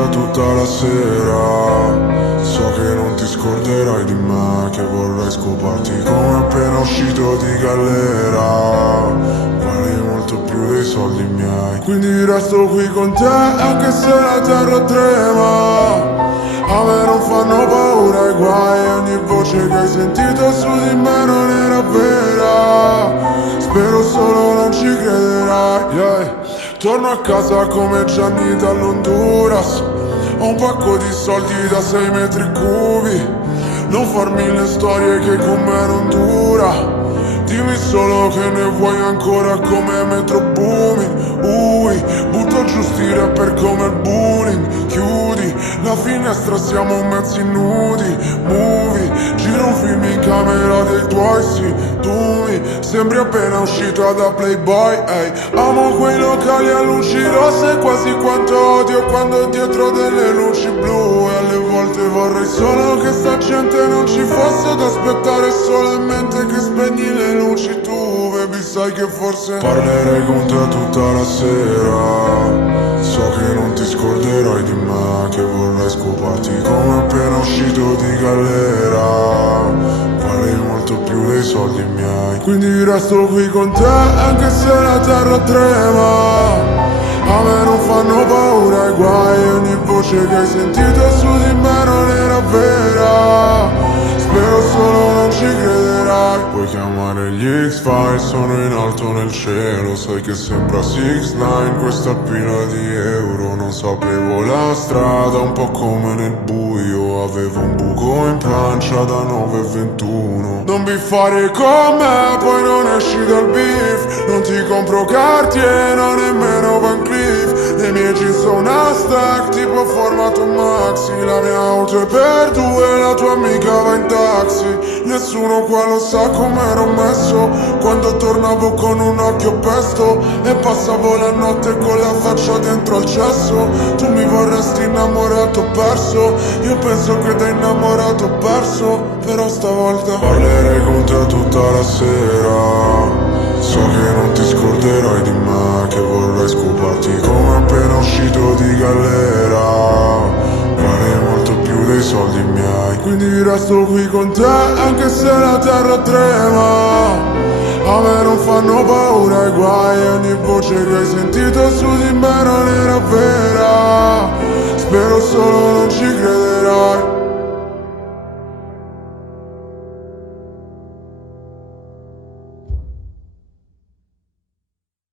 te tutta la sera. So che non ti scorderai di me, che vorrei scoparti come appena uscito di galera. Vali molto più dei soldi miei, quindi resto qui con te anche se la terra trema. A me non fanno paura i guai, ogni voce che hai sentito su di me non era vera. Spero solo non ci crederai, yeah. Torno a casa come Gianni dall'Honduras. Ho un pacco di soldi da 6 metri cubi. Non farmi le storie che con me non dura. Dimmi solo che ne vuoi ancora come Metro Booming. Ui, butto giù sti rapper come il bullying. Chiudi la finestra, siamo mezzi nudi. Movie, giro un film in camera dei tuoi, sì. Tu mi sembri appena uscito da Playboy, ehi. Amo quei locali a luci rosse, quasi quanto odio quando dietro delle luci blu. E alle volte vorrei solo che sta gente non ci fosse, ad aspettare solamente che spegni le luci. Tu, baby, sai che forse parlerei con te tutta la sera. So che non ti scorderai di me, che vorrei scoparti come appena uscito di galera. Vali molto più dei soldi miei, quindi resto qui con te anche se la terra trema. A me non fanno paura i guai, ogni voce che hai sentito su di me non era vera. Spero solo non ci crederai. Puoi chiamare gli X-Files, sono in alto nel cielo. Sai che sembra 6ix9ine questa pila di euro. Non sapevo la strada, un po' come nel buio. Avevo un buco in pancia da 9:21. Non biffare con me, poi non esci dal beef. Non ti compro Cartier, non nemmeno Van Cleef. Le mie jeans sono una stack, tipo formato maxi. La mia auto è per due, la tua amica va in taxi. Nessuno qua lo sa come ero messo quando tornavo con un occhio pesto e passavo la notte con la faccia dentro al cesso. Tu mi vorresti innamorato perso, io penso che da innamorato perso. Però stavolta parlerei con te tutta la sera. So che non ti scorderai di me, che vorrei scoparti come appena uscito di galera. Vale molto più dei soldi miei, quindi resto qui con te anche se la terra trema. A me non fanno paura i guai, ogni voce che hai sentito su di me non era vera.